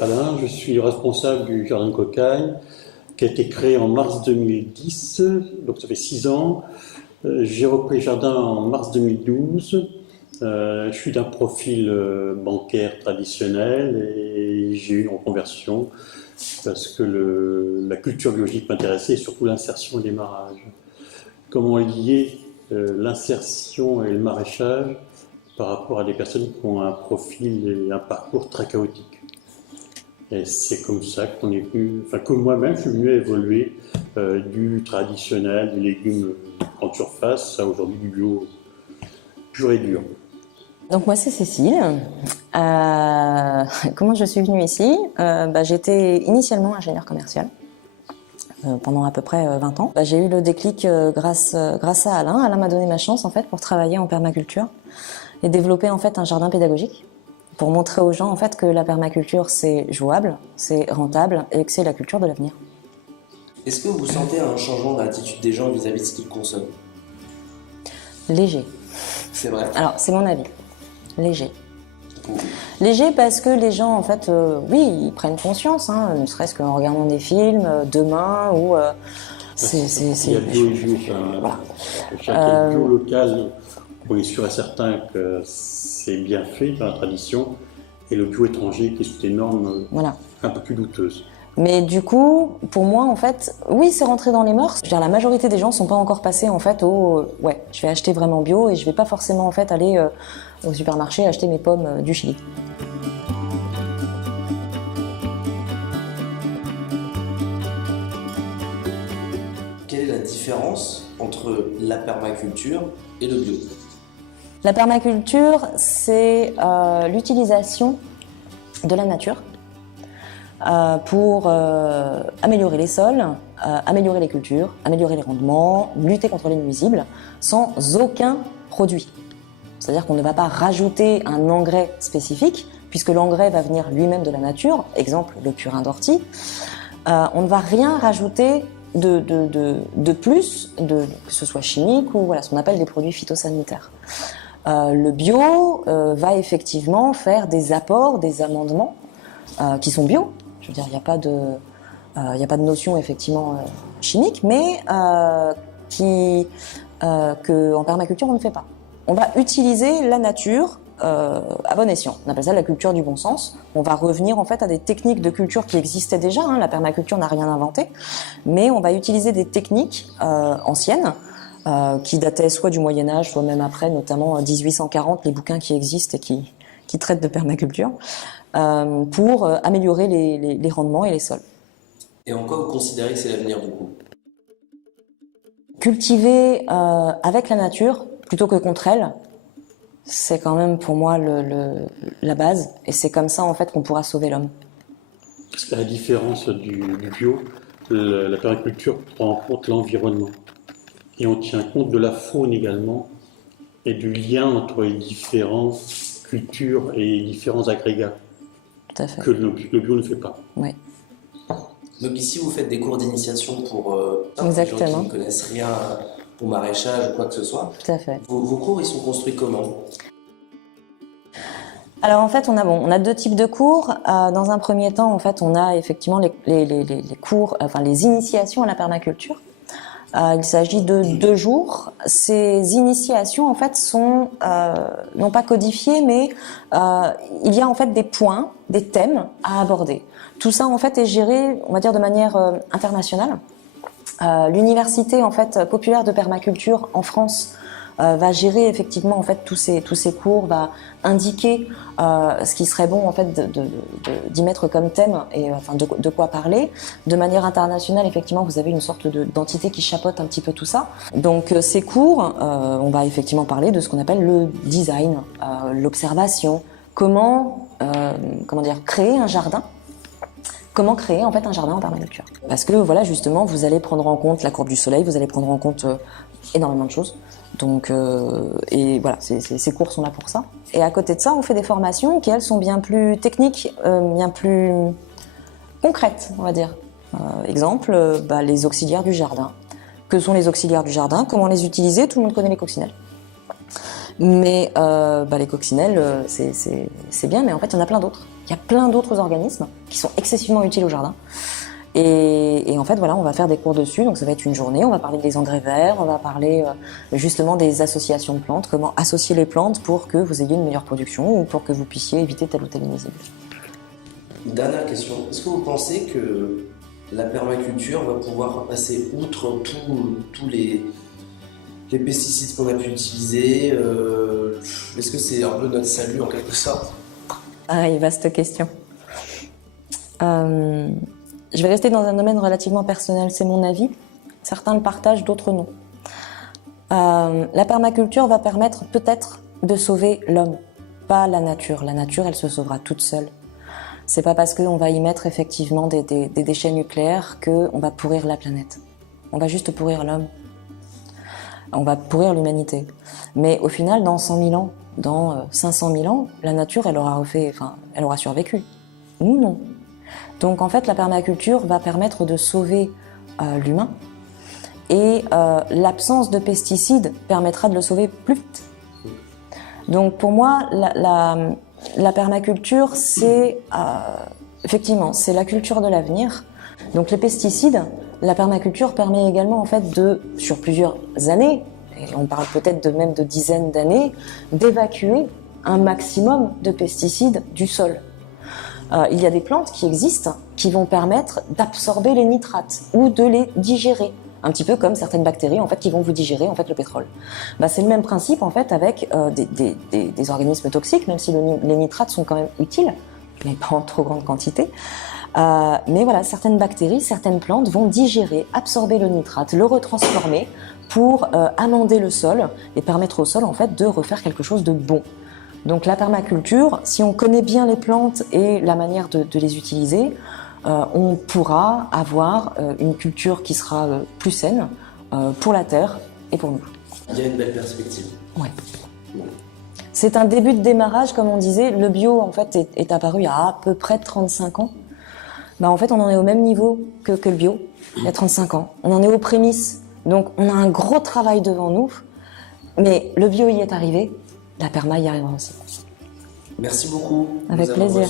Alain, je suis responsable du Jardin de Cocagne, qui a été créé en mars 2010, donc ça fait 6 ans. J'ai repris le jardin en mars 2012. Je suis d'un profil bancaire traditionnel et j'ai eu une reconversion parce que la culture biologique m'intéressait et surtout l'insertion et le démarrage. Comment lier l'insertion et le maraîchage par rapport à des personnes qui ont un profil et un parcours très chaotique. Et c'est comme ça qu'on est venu, enfin que moi-même je suis venu à évoluer du traditionnel, des légumes en surface, à aujourd'hui du bio pur et dur. Donc moi c'est Cécile. Comment je suis venue ici? J'étais initialement ingénieure commerciale pendant à peu près 20 ans. J'ai eu le déclic grâce à Alain. Alain m'a donné ma chance en fait pour travailler en permaculture et développer en fait un jardin pédagogique pour montrer aux gens en fait que la permaculture c'est jouable, c'est rentable et que c'est la culture de l'avenir. Est-ce que vous sentez un changement d'attitude des gens vis-à-vis de ce qu'ils consomment? Léger. C'est vrai? Alors c'est mon avis. Léger. Léger parce que les gens, en fait, oui, ils prennent conscience, hein, ne serait-ce qu'en regardant des films, demain, ou... Il y a bio et bio, voilà. Chaque bio local, on est sûr et certain que c'est bien fait dans la tradition, et le bio étranger qui est sous des normes voilà. Un peu plus douteuses. Mais du coup, pour moi, en fait, oui, c'est rentré dans les mœurs. Je veux dire, la majorité des gens sont pas encore passés, en fait, au ouais, je vais acheter vraiment bio et je vais pas forcément, en fait, aller au supermarché acheter mes pommes du Chili. Quelle est la différence entre la permaculture et le bio? La permaculture, c'est l'utilisation de la nature pour améliorer les sols, améliorer les cultures, améliorer les rendements, lutter contre les nuisibles, sans aucun produit. C'est-à-dire qu'on ne va pas rajouter un engrais spécifique, puisque l'engrais va venir lui-même de la nature, exemple le purin d'ortie. On ne va rien rajouter de plus, que ce soit chimique ou voilà, ce qu'on appelle des produits phytosanitaires. Le bio va effectivement faire des apports, des amendements qui sont bio. Je veux dire, il n'y a pas de notion effectivement chimique, mais que en permaculture on ne fait pas. On va utiliser la nature à bon escient. On appelle ça la culture du bon sens. On va revenir en fait à des techniques de culture qui existaient déjà. Hein. La permaculture n'a rien inventé, mais on va utiliser des techniques anciennes qui dataient soit du Moyen Âge, soit même après, notamment 1840, les bouquins qui existent et qui traitent de permaculture, pour améliorer les rendements et les sols. Et en quoi vous considérez que c'est l'avenir du coup? Cultiver avec la nature plutôt que contre elle, c'est quand même pour moi la base, et c'est comme ça en fait qu'on pourra sauver l'homme. Parce que la différence du bio, la permaculture prend en compte l'environnement. Et on tient compte de la faune également, et du lien entre les différentes cultures et les différents agrégats. Tout à fait. Que le bio ne fait pas. Oui. Donc ici, vous faites des cours d'initiation pour les gens qui ne connaissent rien au maraîchage ou quoi que ce soit. Tout à fait. Vos cours, ils sont construits comment? Alors en fait, on a deux types de cours. Dans un premier temps, en fait, on a effectivement les cours, enfin les initiations à la permaculture. Il s'agit de 2 jours. Ces initiations, en fait, sont non pas codifiées, mais il y a en fait des points, des thèmes à aborder. Tout ça, en fait, est géré, on va dire, de manière internationale. L'université, en fait, populaire de permaculture en France va gérer effectivement en fait tous ces cours, va indiquer ce qui serait bon en fait d'y mettre comme thème et enfin de quoi parler. De manière internationale, effectivement, vous avez une sorte d'entité qui chapeaute un petit peu tout ça. Donc ces cours, on va effectivement parler de ce qu'on appelle le design, l'observation, comment dire, créer un jardin. Comment créer en fait un jardin en permaculture. Parce que voilà, justement, vous allez prendre en compte la courbe du soleil, vous allez prendre en compte énormément de choses. Donc, et voilà, ces cours sont là pour ça. Et à côté de ça, on fait des formations qui, elles, sont bien plus techniques, bien plus concrètes, on va dire. Exemple, les auxiliaires du jardin. Que sont les auxiliaires du jardin? Comment les utiliser? Tout le monde connaît les coccinelles. Mais les coccinelles, c'est bien, mais en fait, il y en a plein d'autres Il y a plein d'autres organismes qui sont excessivement utiles au jardin. Et en fait, voilà, on va faire des cours dessus. Donc, ça va être une journée. On va parler des engrais verts. On va parler justement des associations de plantes. Comment associer les plantes pour que vous ayez une meilleure production ou pour que vous puissiez éviter tel ou tel nuisible. Dernière question. Est-ce que vous pensez que la permaculture va pouvoir passer outre tous les pesticides qu'on a pu utiliser? Est-ce que c'est un peu notre salut en quelque sorte? Ah, vaste question. Je vais rester dans un domaine relativement personnel, c'est mon avis. Certains le partagent, d'autres non. La permaculture va permettre peut-être de sauver l'homme, pas la nature. La nature, elle se sauvera toute seule. C'est pas parce qu'on va y mettre effectivement des déchets nucléaires qu'on va pourrir la planète. On va juste pourrir l'homme. On va pourrir l'humanité. Mais au final, dans 100 000 ans, dans 500 000 ans, la nature, elle aura survécu. Nous, non. Donc en fait, la permaculture va permettre de sauver l'humain et l'absence de pesticides permettra de le sauver plus vite. Donc pour moi, la permaculture, c'est effectivement, c'est la culture de l'avenir. Donc les pesticides, la permaculture permet également en fait sur plusieurs années, et on parle peut-être même de dizaines d'années, d'évacuer un maximum de pesticides du sol. Il y a des plantes qui existent qui vont permettre d'absorber les nitrates ou de les digérer, un petit peu comme certaines bactéries en fait qui vont vous digérer en fait le pétrole. C'est le même principe en fait avec des organismes toxiques, même si les nitrates sont quand même utiles, mais pas en trop grande quantité. Mais voilà, certaines bactéries, certaines plantes vont digérer, absorber le nitrate, le retransformer pour amender le sol et permettre au sol en fait de refaire quelque chose de bon. Donc la permaculture, si on connaît bien les plantes et la manière de les utiliser, on pourra avoir une culture qui sera plus saine pour la terre et pour nous. Il y a une belle perspective. Ouais. C'est un début de démarrage, comme on disait. Le bio en fait est apparu il y a à peu près 35 ans. En fait, on en est au même niveau que le bio il y a 35 ans. On en est aux prémices. Donc on a un gros travail devant nous. Mais le bio y est arrivé. La perma y arrivera aussi. Merci beaucoup. Avec plaisir.